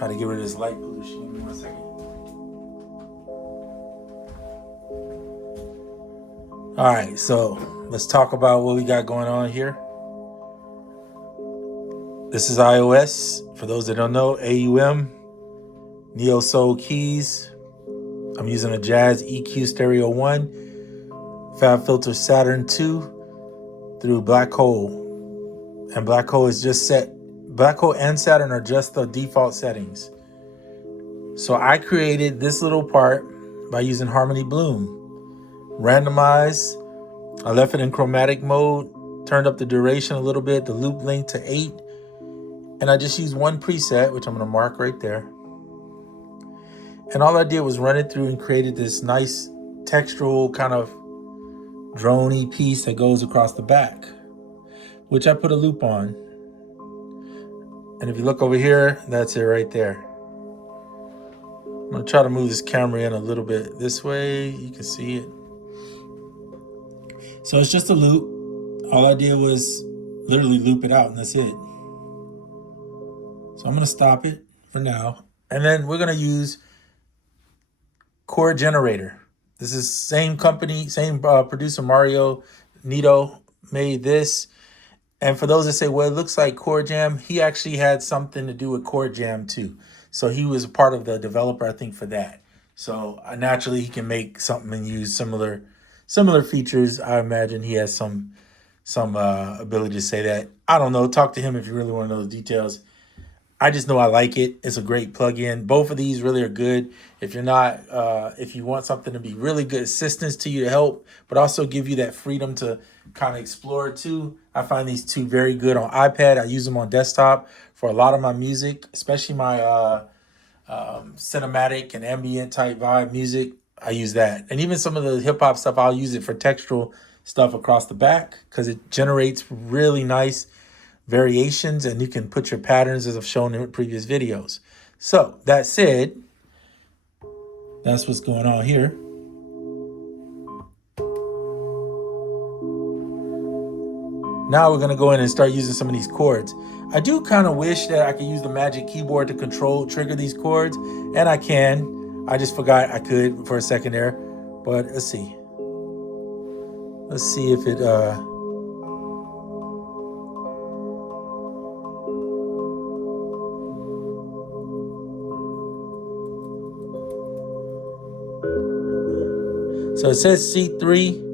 Try to get rid of this light pollution. Give me 1 second. All right, so let's talk about what we got going on here. This is iOS. For those that don't know, AUM, Neo Soul keys. I'm using a Jazz EQ Stereo 1, Fab Filter Saturn 2 through Black Hole. And Black Hole is just set. Black Hole and Saturn are just the default settings. So I created this little part by using Harmony Bloom. Randomize. I left it in chromatic mode, turned up the duration a little bit, the loop length to 8. And I just used one preset, which I'm going to mark right there. And all I did was run it through and created this nice textural kind of drone-y piece that goes across the back, which I put a loop on. And if you look over here, that's it right there. I'm going to try to move this camera in a little bit this way. You can see it. So it's just a loop. All I did was literally loop it out, and that's it. So I'm going to stop it for now. And then we're going to use ChordGenerator. This is same company, same producer, Mario Nito made this. And for those that say, well, it looks like Chord Jam, he actually had something to do with Chord Jam too. So he was part of the developer, I think, for that. So naturally, he can make something and use similar features. I imagine he has some ability to say that. I don't know. Talk to him if you really want to know the details. I just know I like it. It's a great plugin. Both of these really are good. If you're not, if you want something to be really good assistance to you to help, but also give you that freedom to kind of explore it too. I find these two very good on iPad. I use them on desktop for a lot of my music, especially my cinematic and ambient type vibe music. I use that. And even some of the hip hop stuff, I'll use it for textural stuff across the back because it generates really nice variations, and you can put your patterns as I've shown in previous videos. So that said, that's what's going on here. Now we're going to go in and start using some of these chords. I do kind of wish that I could use the Magic Keyboard to trigger these chords, and I can. I just forgot I could for a second there, but let's see. Let's see if it so it says C3.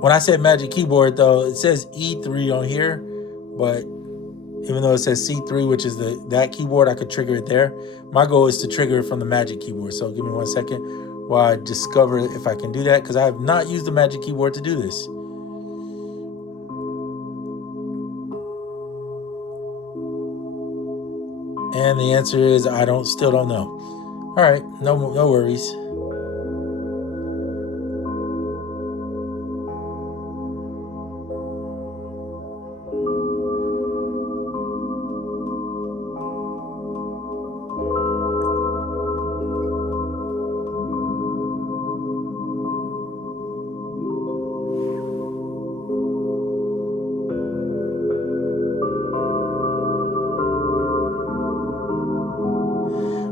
When I said Magic Keyboard, though, it says E3 on here, but even though it says C3, which is that keyboard, I could trigger it there. My goal is to trigger it from the Magic Keyboard. So give me 1 second while I discover if I can do that, because I have not used the Magic Keyboard to do this. And the answer is I still don't know. All right, no worries.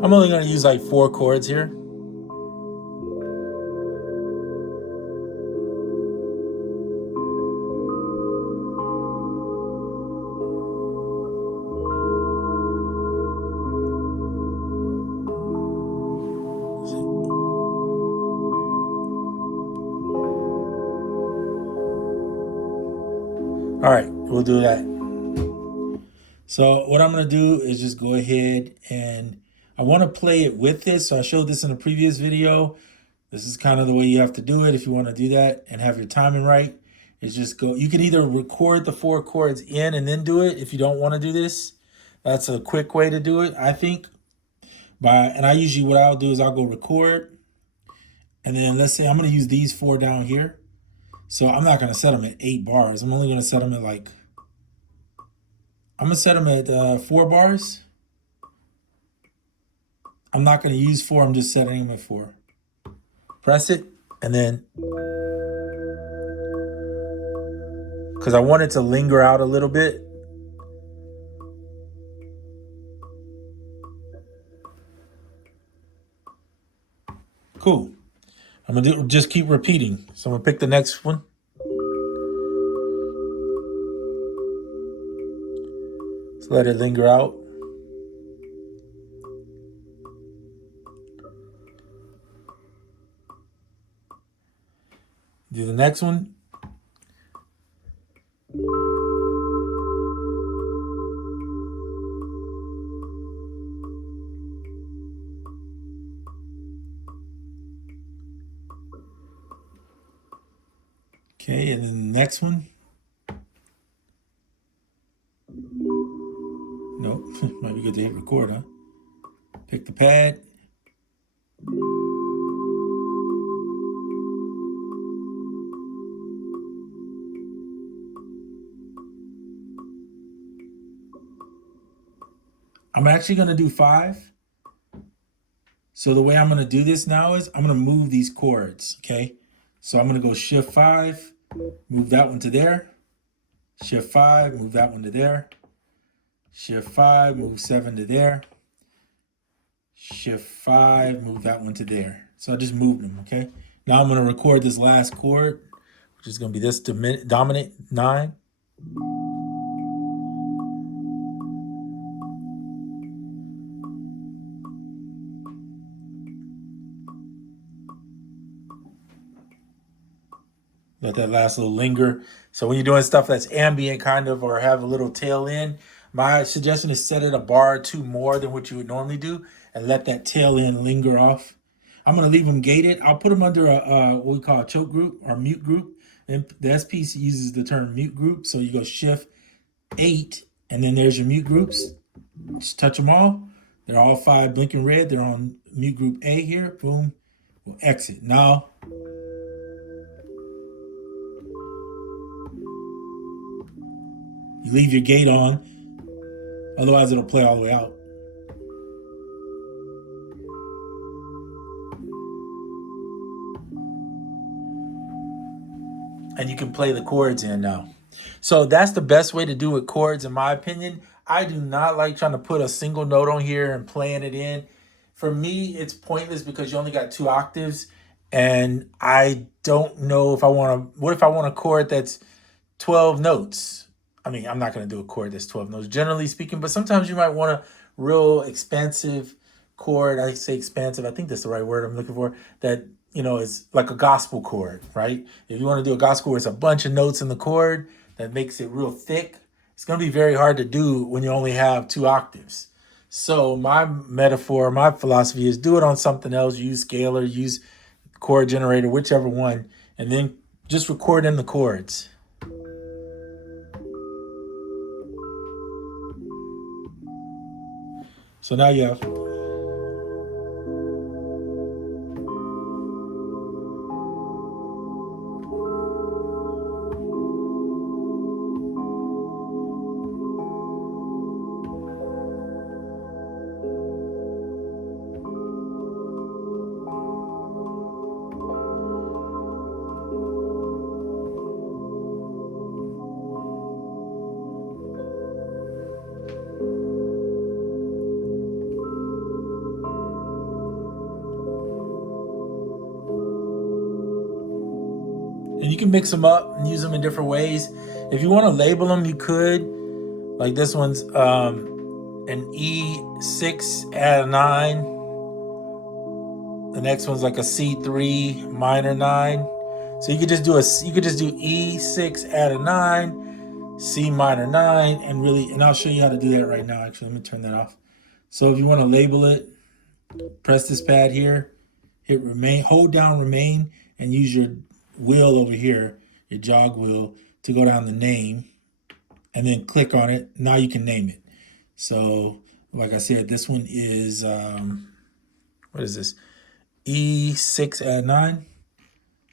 I'm only going to use like 4 chords here. All right, we'll do that. So what I'm going to do is just go ahead and I want to play it with this. So I showed this in a previous video. This is kind of the way you have to do it if you want to do that and have your timing right. Is just go. You can either record the 4 chords in and then do it if you don't want to do this. That's a quick way to do it, I think. And I usually, what I'll do is I'll go record. And then let's say I'm going to use these 4 down here. So I'm not going to set them at 8 bars. I'm only going to set them at I'm going to set them at 4 bars. I'm not going to use 4. I'm just setting them at 4. Press it, and then, because I want it to linger out a little bit. Cool. I'm gonna just keep repeating. So I'm gonna pick the next one. Let's let it linger out. Do the next one. Okay, and then the next one. Nope, might be good to hit record, huh? Pick the pad. I'm actually gonna do 5. So the way I'm gonna do this now is I'm gonna move these chords, okay? So I'm gonna go shift 5, move that one to there, shift 5, move that one to there, shift 5, move 7 to there, shift 5, move that one to there. So I just moved them, okay? Now I'm gonna record this last chord, which is gonna be this dominant 9. Let that last little linger. So when you're doing stuff that's ambient kind of, or have a little tail end, my suggestion is set it a bar or 2 more than what you would normally do and let that tail end linger off. I'm gonna leave them gated. I'll put them under what we call a choke group or mute group. And the SP uses the term mute group. So you go shift 8 and then there's your mute groups. Just touch them all. They're all 5 blinking red. They're on mute group A here. Boom. We'll exit. Now, you leave your gate on, otherwise it'll play all the way out. And you can play the chords in now. So that's the best way to do with chords, in my opinion. I do not like trying to put a single note on here and playing it in. For me, it's pointless because you only got 2 octaves. And I don't know if I want to, what if I want a chord that's 12 notes? I mean, I'm not going to do a chord that's 12 notes, generally speaking, but sometimes you might want a real expansive chord. I say expansive, I think that's the right word I'm looking for, that, you know, is like a gospel chord, right? If you want to do a gospel where it's a bunch of notes in the chord that makes it real thick, it's going to be very hard to do when you only have 2 octaves. So my metaphor, my philosophy is do it on something else. Use Scalar, use ChordGenerator, whichever one, and then just record in the chords. So now you have. And you can mix them up and use them in different ways. If you want to label them, you could. Like this one's an E6 add a 9. The next one's like a C3 minor 9. So you could just do E6 add a 9, C minor 9, and I'll show you how to do that right now. Actually, let me turn that off. So if you want to label it, press this pad here, hit remain, hold down remain, and use your wheel over here, your jog wheel, to go down the name, and then click on it. Now you can name it. So like I said, this one is, what is this? E6 add 9.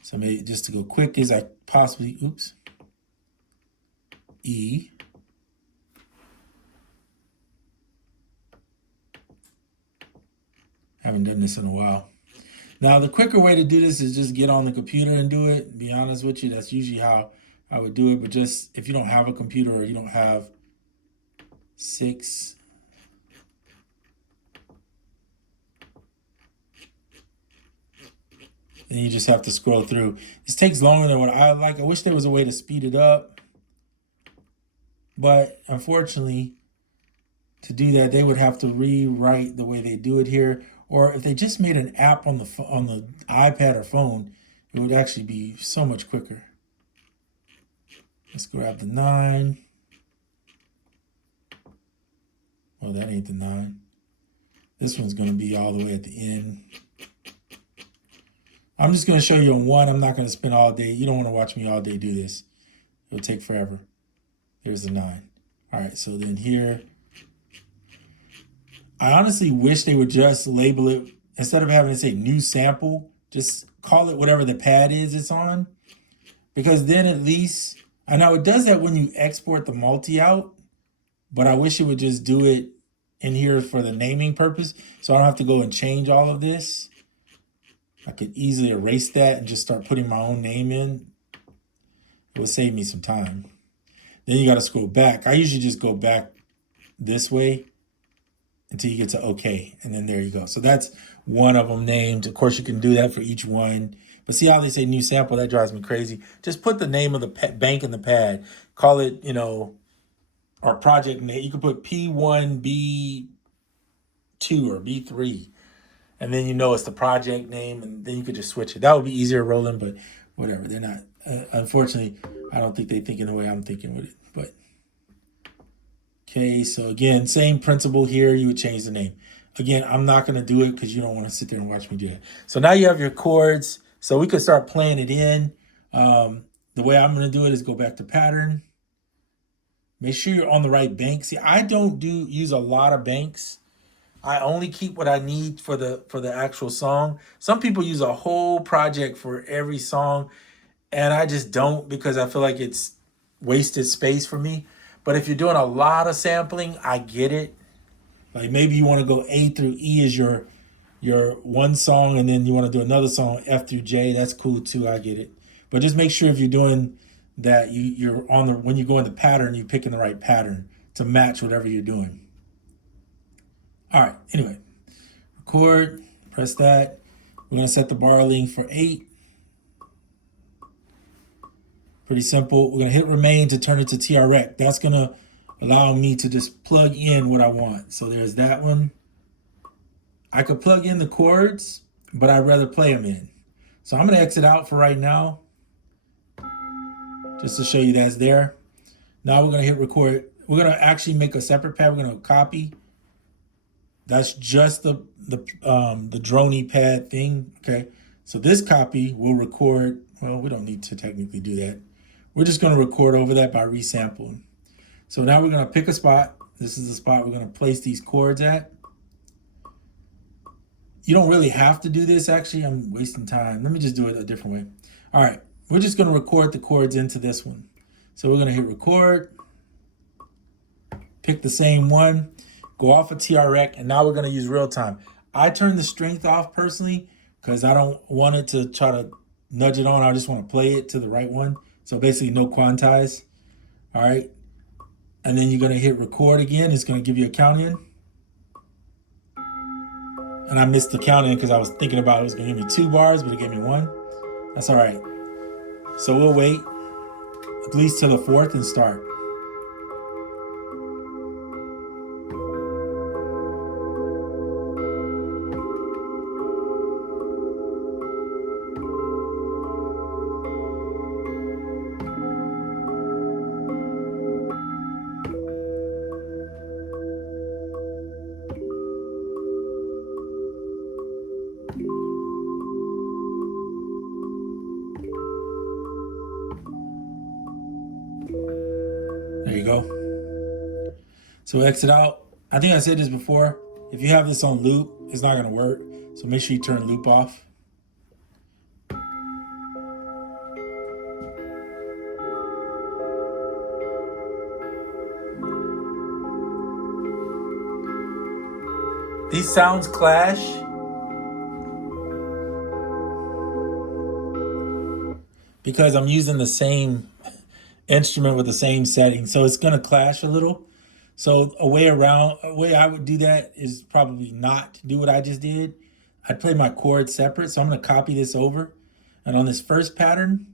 So maybe just to go quick as I possibly, E. Haven't done this in a while. Now, the quicker way to do this is just get on the computer and do it. Be honest with you, that's usually how I would do it. But just if you don't have a computer or you don't have 6, Then you just have to scroll through. This takes longer than what I like. I wish there was a way to speed it up. But unfortunately, to do that, they would have to rewrite the way they do it here. Or if they just made an app on the iPad or phone, it would actually be so much quicker. Let's grab the 9. Well, that ain't the 9. This one's going to be all the way at the end. I'm just going to show you on 1. I'm not going to spend all day. You don't want to watch me all day do this. It'll take forever. There's the 9. All right, so then here, I honestly wish they would just label it, instead of having to say new sample, just call it whatever the pad is it's on. Because then at least, I know it does that when you export the multi out, but I wish it would just do it in here for the naming purpose, so I don't have to go and change all of this. I could easily erase that and just start putting my own name in. It would save me some time. Then you got to scroll back. I usually just go back this way until you get to OK, and then there you go. So that's one of them named. Of course, you can do that for each one. But see how they say new sample? That drives me crazy. Just put the name of the bank in the pad. Call it, you know, our project name. You can put P1B2 or B3. And then you know it's the project name, and then you could just switch it. That would be easier rolling, but whatever. They're not. Unfortunately, I don't think they think in the way I'm thinking with it. But okay, so again, same principle here. You would change the name. Again, I'm not going to do it because you don't want to sit there and watch me do that. So now you have your chords. So we could start playing it in. The way I'm going to do it is go back to pattern. Make sure you're on the right bank. See, I don't use a lot of banks. I only keep what I need for the actual song. Some people use a whole project for every song, and I just don't, because I feel like it's wasted space for me. But if you're doing a lot of sampling, I get it. Like maybe you want to go A through E as your one song, and then you want to do another song F through J. That's cool too. I get it. But just make sure if you're doing that, you're on the, when you go in the pattern, you're picking the right pattern to match whatever you're doing. All right, anyway, record, press that. We're going to set the bar length for 8. Pretty simple. We're going to hit remain to turn it to TRX. That's going to allow me to just plug in what I want. So there's that one. I could plug in the chords, but I'd rather play them in. So I'm going to exit out for right now, just to show you that's there. Now we're going to hit record. We're going to actually make a separate pad. We're going to copy. That's just the droney pad thing, okay? So this copy will record, well, we don't need to technically do that. We're just gonna record over that by resampling. So now we're gonna pick a spot. This is the spot we're gonna place these chords at. You don't really have to do this, actually. I'm wasting time. Let me just do it a different way. All right, we're just gonna record the chords into this one. So we're gonna hit record, pick the same one, go off of TRX, and now we're going to use real time. I turn the strength off personally because I don't want it to try to nudge it on. I just want to play it to the right one. So basically no quantize. All right. And then you're going to hit record again. It's going to give you a count in. And I missed the count in because I was thinking about it was going to give me 2 bars, but it gave me 1. That's all right. So we'll wait at least till the 4th and start. There you go. So exit out. I think I said this before. If you have this on loop, it's not going to work. So make sure you turn loop off. These sounds clash. Because I'm using the same instrument with the same setting. So it's going to clash a little. So a way I would do that is probably not do what I just did. I'd play my chords separate. So I'm going to copy this over And on this first pattern,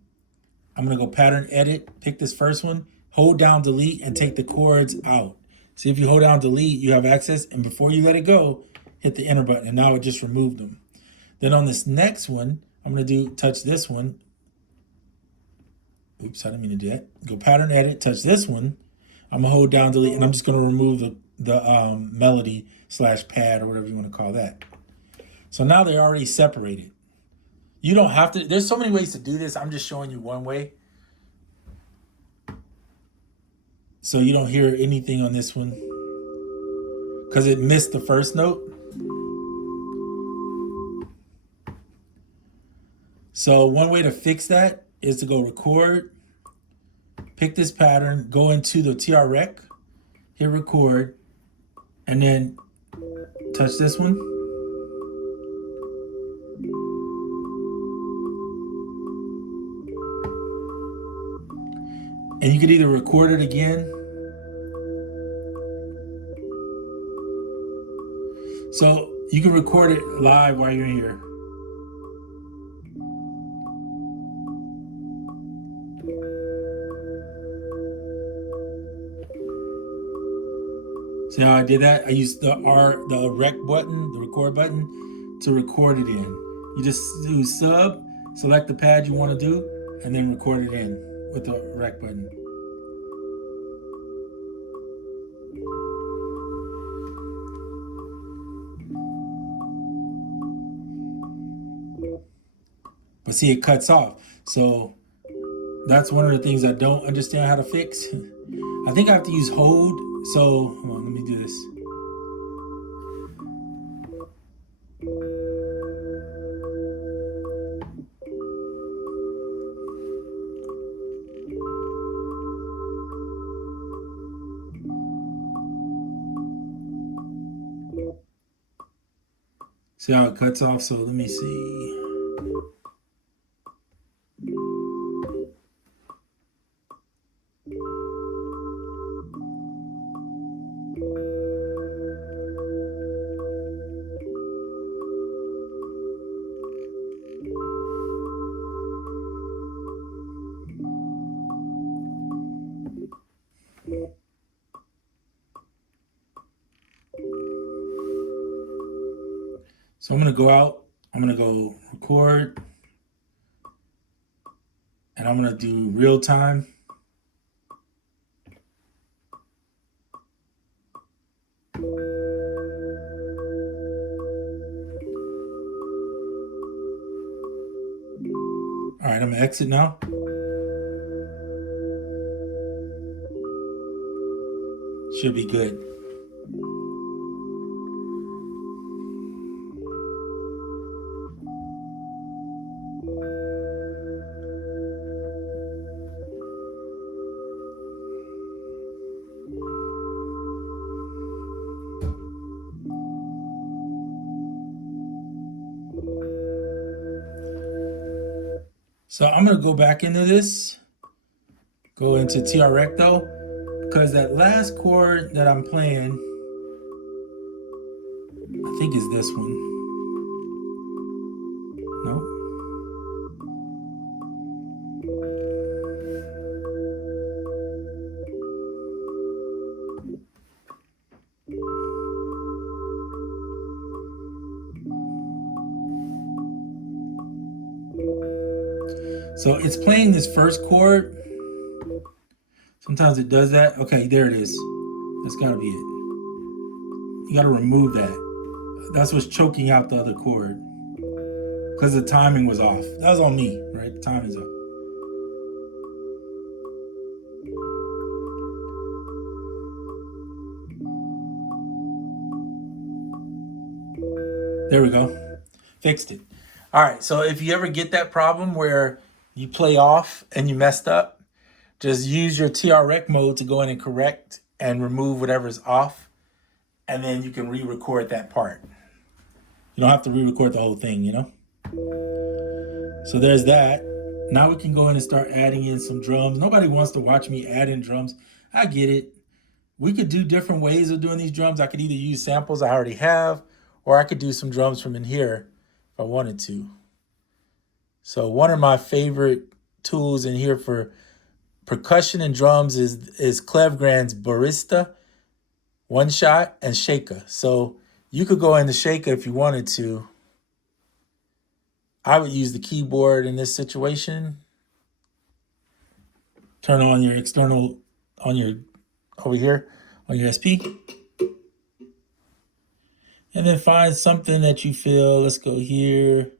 I'm gonna go pattern edit, pick this first one, hold down delete and take the chords out. See, if you hold down delete, you have access, and before you let it go, hit the enter button, and now it just removed them. Then on this next one, I'm gonna touch this one. Oops, I didn't mean to do that. Go pattern edit, touch this one. I'm gonna hold down delete, and I'm just gonna remove the melody / pad, or whatever you wanna call that. So now they're already separated. You don't have to, there's so many ways to do this. I'm just showing you one way. So you don't hear anything on this one because it missed the first note. So one way to fix that is to go record, pick this pattern, go into the TR rec, hit record, and then touch this one. And you could either record it again. So you can record it live while you're here. See how I did that? I used the rec button, the record button, to record it in. You just do sub, select the pad you want to do, and then record it in with the rec button. But see, it cuts off. So that's one of the things I don't understand how to fix. I think I have to use hold. So hold on, let me do this. See how it cuts off? So let me see. So I'm going to go out, I'm going to go record, and I'm going to do real time. All right, I'm going to exit now. Should be good. So I'm going to go back into this, go into TR rec though, because that last chord that I'm playing, I think is this one. No. So it's playing this first chord. Sometimes it does that. Okay, there it is. That's gotta be it. You gotta remove that. That's what's choking out the other chord, because the timing was off. That was on me, right? The timing's off. There we go. Fixed it. All right, so if you ever get that problem where you play off and you messed up, just use your TR rec mode to go in and correct and remove whatever's off, and then you can re-record that part. You don't have to re-record the whole thing, you know? So there's that. Now we can go in and start adding in some drums. Nobody wants to watch me add in drums. I get it. We could do different ways of doing these drums. I could either use samples I already have, or I could do some drums from in here if I wanted to. So one of my favorite tools in here for percussion and drums is Klevgrand's Barista, OneShot, and Shaker. So you could go into Shaker if you wanted to. I would use the keyboard in this situation. Turn on your external, on your, over here, on your SP. And then find something that you feel. Let's go here.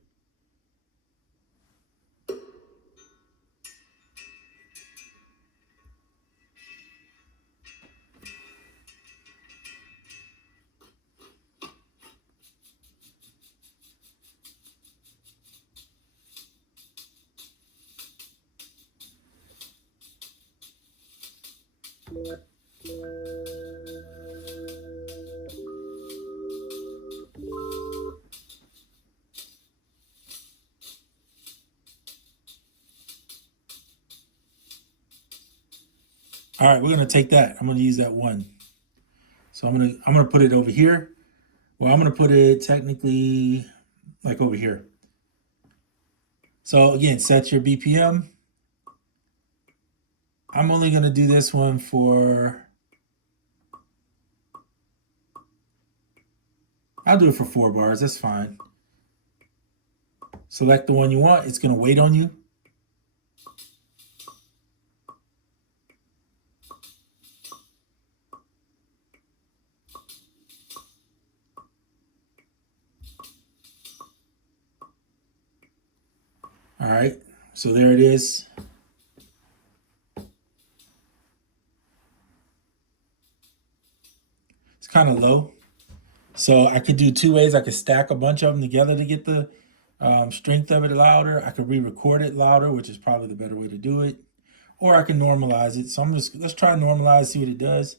All right, we're gonna take that. I'm gonna use that one. So I'm gonna put it over here. Well, I'm gonna put it technically like over here. So again, set your BPM. I'm only gonna do this one for, I'll do it for 4 bars, that's fine. Select the one you want, it's gonna wait on you. All right, so there it is. It's kind of low. So I could do 2 ways. I could stack a bunch of them together to get the strength of it louder. I could re-record it louder, which is probably the better way to do it. Or I can normalize it. So let's try to normalize, see what it does.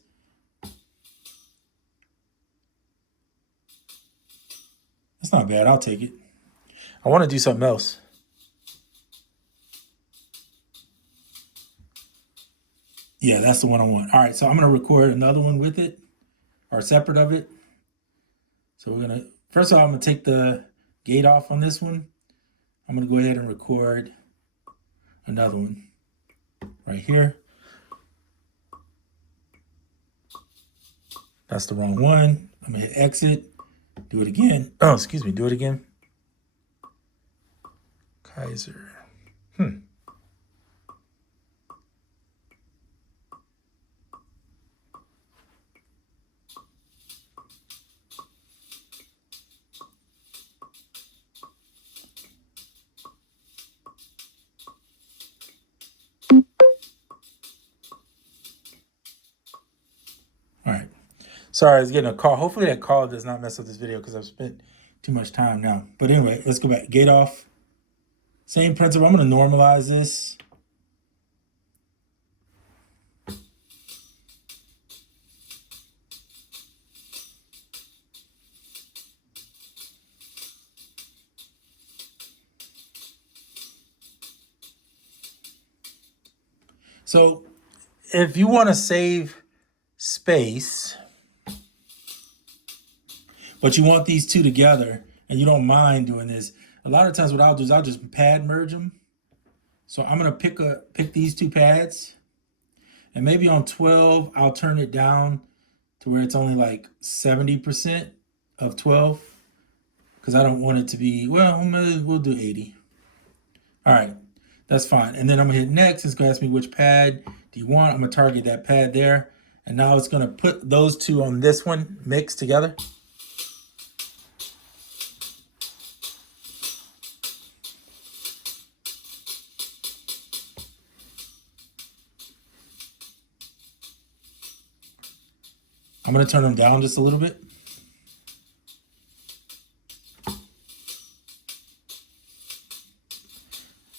That's not bad, I'll take it. I want to do something else. Yeah, that's the one I want. All right, so I'm gonna record another one with it, or separate of it. So we're gonna, first of all, I'm gonna take the gate off on this one. I'm gonna go ahead and record another one right here. That's the wrong one. I'm gonna hit exit, do it again. Oh, excuse me, do it again. Kaiser. All right. Sorry, I was getting a call. Hopefully that call does not mess up this video because I've spent too much time now. But anyway, let's go back. Gate off. Same principle. I'm going to normalize this. So if you want to save space, but you want these two together and you don't mind doing this, a lot of times what I'll do is I'll just pad merge them. So I'm going to pick these 2 pads, and maybe on 12, I'll turn it down to where it's only like 70% of 12, because I don't want it to be, well, we'll do 80. All right, that's fine. And then I'm gonna hit next. It's gonna ask me which pad do you want. I'm gonna target that pad there. And now it's gonna put those 2 on this one mixed together. I'm gonna turn them down just a little bit.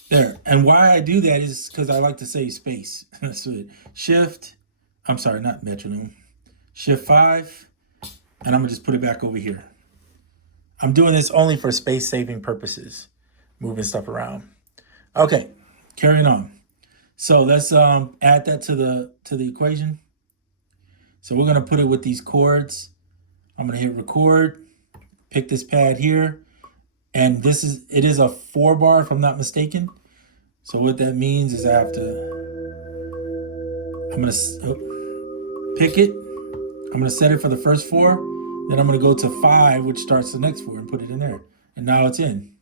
There. And why I do that is because I like to save space. So Shift, I'm sorry, not metronome. Shift 5, and I'm gonna just put it back over here. I'm doing this only for space saving purposes, moving stuff around. Okay, carrying on. So let's add that to the equation. So we're gonna put it with these chords. I'm gonna hit record, pick this pad here. And it is a 4-bar if I'm not mistaken. So what that means is I'm gonna pick it. I'm gonna set it for the first 4. Then I'm gonna go to 5, which starts the next 4, and put it in there. And now it's in.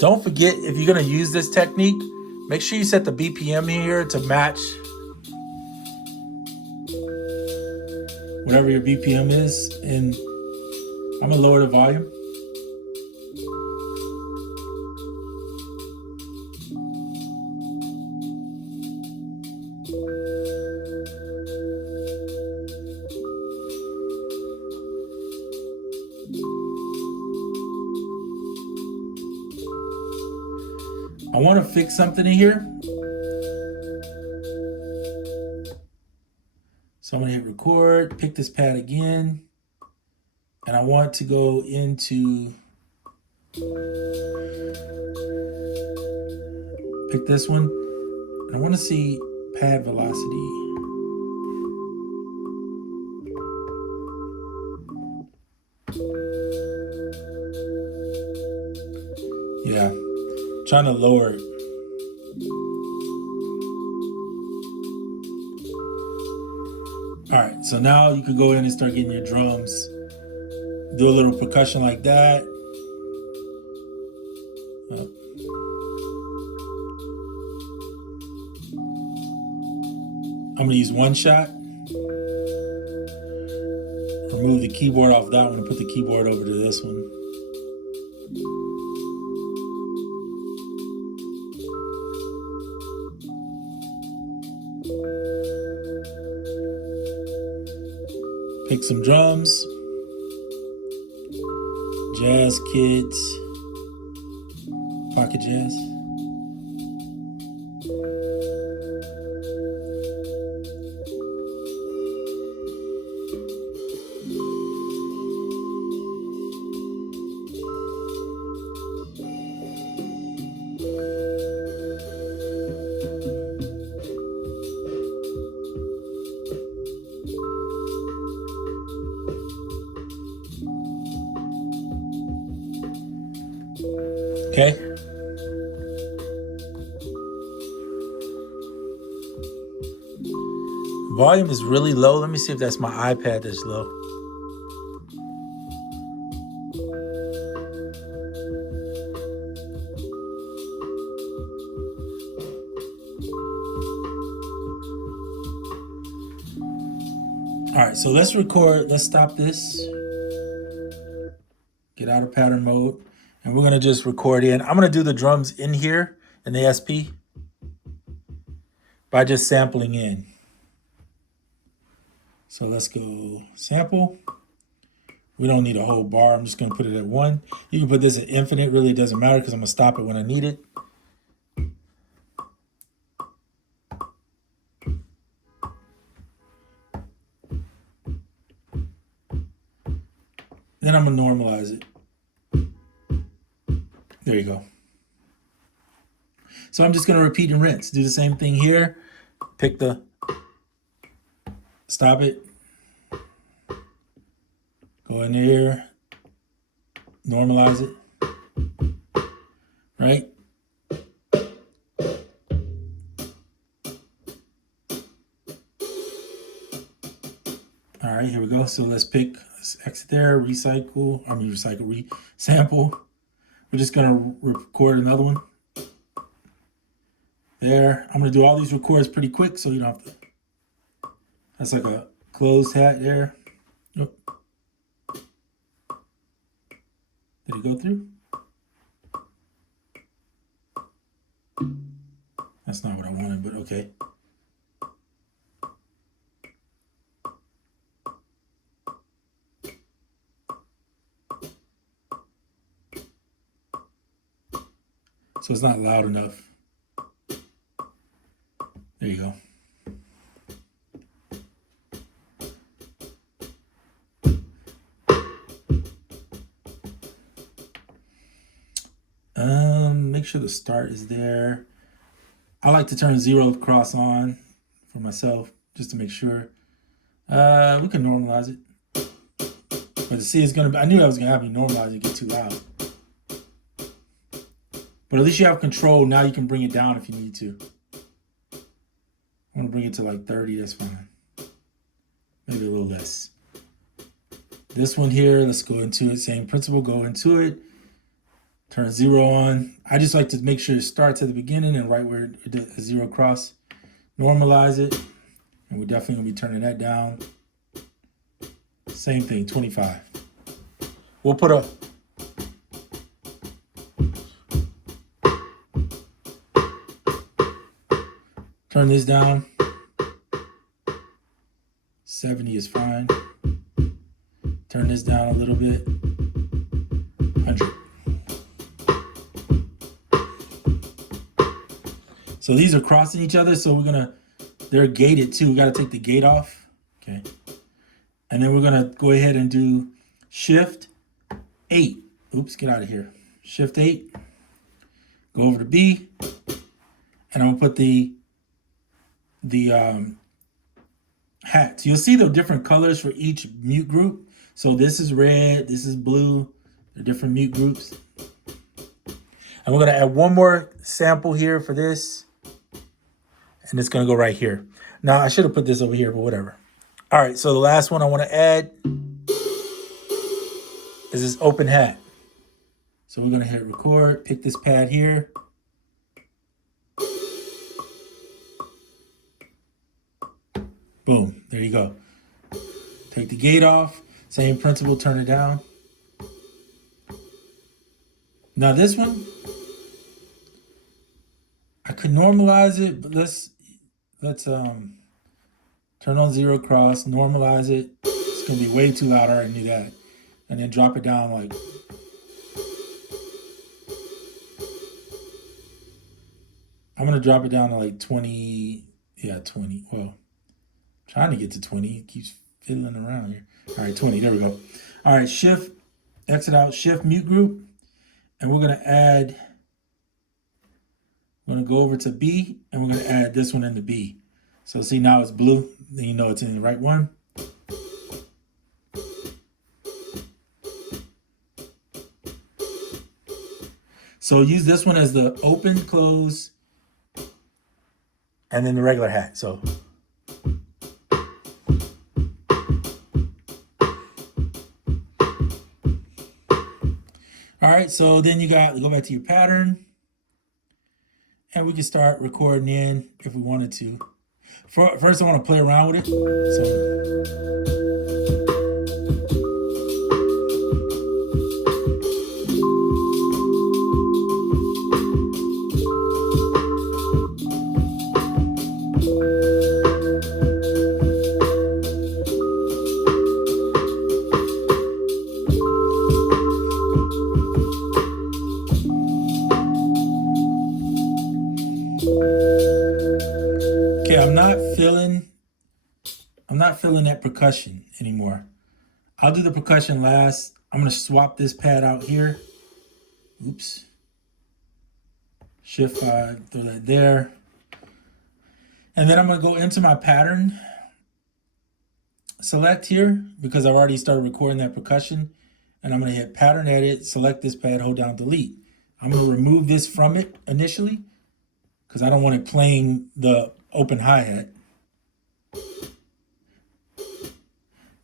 Don't forget, if you're gonna use this technique, make sure you set the BPM here to match whatever your BPM is. And I'm gonna lower the volume. I want to fix something in here. So I'm going to hit record, pick this pad again, and I want to go into, pick this one, and I want to see pad velocity. Yeah, trying to lower it. All right, so now you can go in and start getting your drums. Do a little percussion like that. I'm gonna use OneShot. Remove the keyboard off that one and put the keyboard over to this one. Pick some drums, jazz kits, pocket jazz. Okay. Volume is really low. Let me see if that's my iPad that's low. All right, so let's record. Let's stop this. Get out of pattern mode. And we're gonna just record in. I'm gonna do the drums in here in the SP by just sampling in. So let's go sample. We don't need a whole bar. I'm just gonna put it at 1. You can put this at infinite, really it doesn't matter because I'm gonna stop it when I need it. Then I'm gonna normalize it. There you go. So I'm just gonna repeat and rinse. Do the same thing here. Pick the, stop it. Go in there, normalize it, right? All right, here we go. So let's exit there, sample. We're just gonna record another one. There, I'm gonna do all these records pretty quick so you don't have to, that's like a closed hat there. Oh. Did it go through? That's not what I wanted, but okay. So it's not loud enough. There you go. Make sure the start is there. I like to turn 0 cross on for myself just to make sure We can normalize it. But see, it's gonna be, I knew I was gonna have me normalize it, get too loud. But at least you have control. Now you can bring it down if you need to. I want to bring it to like 30, that's fine. Maybe a little less. This one here, let's go into it. Same principle, go into it. Turn 0 on. I just like to make sure it starts at the beginning and right where it does a 0 cross. Normalize it. And we're definitely gonna be turning that down. Same thing, 25. We'll put a turn this down. 70 is fine. Turn this down a little bit. 100. So these are crossing each other, so they're gated too. We gotta take the gate off. Okay. And then we're gonna go ahead and do Shift 8. Oops, get out of here. Shift 8. Go over to B. And I'm gonna put the hats. You'll see the different colors for each mute group. So this is red, this is blue. They're different mute groups. And we're gonna add one more sample here for this. And it's gonna go right here. Now I should have put this over here, but whatever. All right, so the last one I wanna add is this open hat. So we're gonna hit record, pick this pad here. Boom, there you go. Take the gate off, same principle, turn it down. Now this one, I could normalize it, but let's turn on 0 cross, normalize it. It's gonna be way too loud, I already knew that. And then drop it down like, I'm gonna drop it down to like 20, yeah, 20, well, trying to get to 20, it keeps fiddling around here. All right, 20, there we go. All right, Shift, exit out, Shift mute group, and we're gonna add, we're gonna go over to B, and we're gonna add this one into B. So see, now it's blue, then you know it's in the right one. So use this one as the open, close, and then the regular hat, so. All right, so then you go back to your pattern, and we can start recording in if we wanted to. First, I want to play around with it. Okay, I'm not feeling that percussion anymore. I'll do the percussion last. I'm gonna swap this pad out here. Oops. Shift 5, throw that there. And then I'm gonna go into my pattern, select here, because I've already started recording that percussion. And I'm gonna hit pattern edit, select this pad, hold down delete. I'm gonna remove this from it initially, because I don't want it playing the open hi-hat.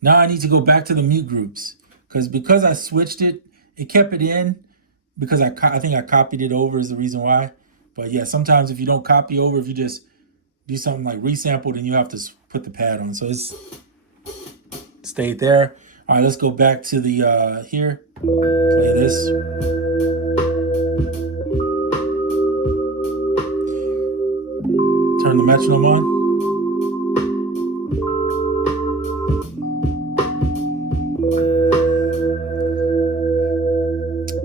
Now I need to go back to the mute groups, because I switched it, it kept it in, because I think I copied it over is the reason why. But yeah, sometimes if you don't copy over, if you just do something like resample, then you have to put the pad on. So it's stayed there. All right, let's go back to the here, play this. Turn the metronome on.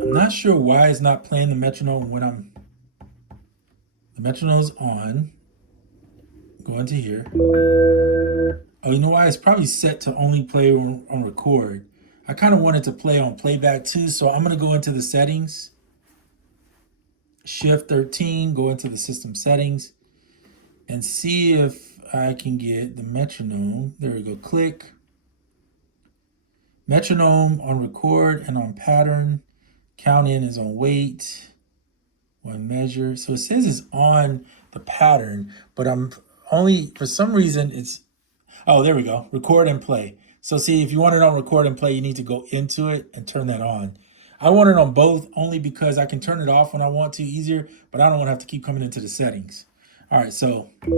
I'm not sure why it's not playing the metronome when the metronome's on. Go into here. Oh, you know why? It's probably set to only play on record. I kind of wanted to play on playback too, so I'm gonna go into the settings. Shift 13, go into the system settings. and see if I can get the metronome. There we go, click. Metronome on record and on pattern. Count in is on wait. One measure. So it says it's on the pattern, but I'm only, for some reason, it's, oh, there we go. Record and play. So see, if you want it on record and play, you need to go into it and turn that on. I want it on both only because I can turn it off when I want to easier, but I don't want to have to keep coming into the settings. All right, so there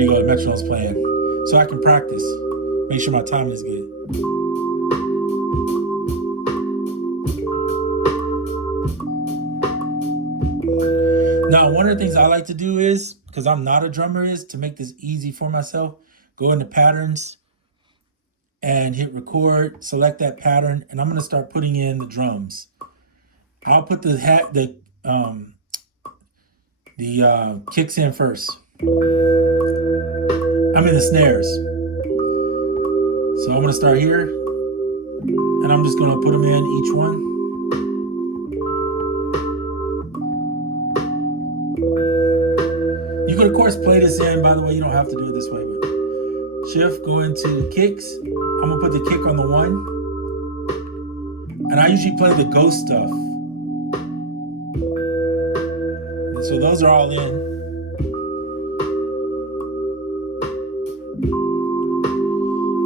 you go, the metronome's playing. So I can practice, make sure my timing is good. Now, one of the things I like to do is, because I'm not a drummer, is to make this easy for myself, go into patterns and hit record, select that pattern, and I'm gonna start putting in the drums. I'll put the kicks in first. I'm in the snares. So I'm gonna start here, and I'm just gonna put them in each one. You could, of course, play this in. By the way, you don't have to do it this way, but shift, go into the kicks. I'm gonna put the kick on the one. And I usually play the ghost stuff. So those are all in.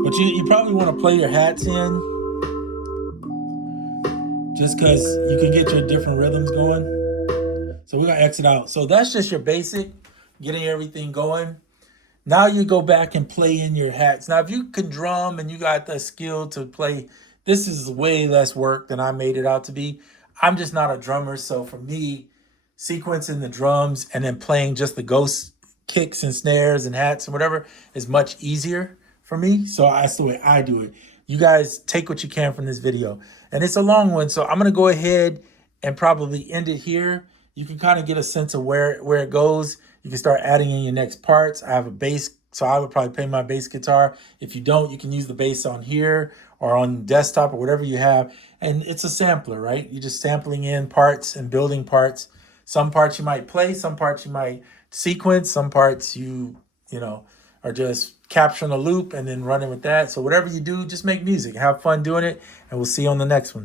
But you probably wanna play your hats in, just because you can get your different rhythms going. So we're gonna exit out. So that's just your basic, getting everything going. Now you go back and play in your hats. Now, if you can drum and you got the skill to play, this is way less work than I made it out to be. I'm just not a drummer, so for me, sequencing the drums and then playing just the ghost kicks and snares and hats and whatever is much easier for me. So that's the way I do it. You guys take what you can from this video. And it's a long one, so I'm gonna go ahead and probably end it here. You can kind of get a sense of where it goes. You can start adding in your next parts. I have a bass, so I would probably play my bass guitar. If you don't, you can use the bass on here or on desktop or whatever you have. And it's a sampler, right? You're just sampling in parts and building parts. Some parts you might play, some parts you might sequence, some parts you know, are just capturing a loop and then running with that. So whatever you do, just make music. Have fun doing it, and we'll see you on the next one.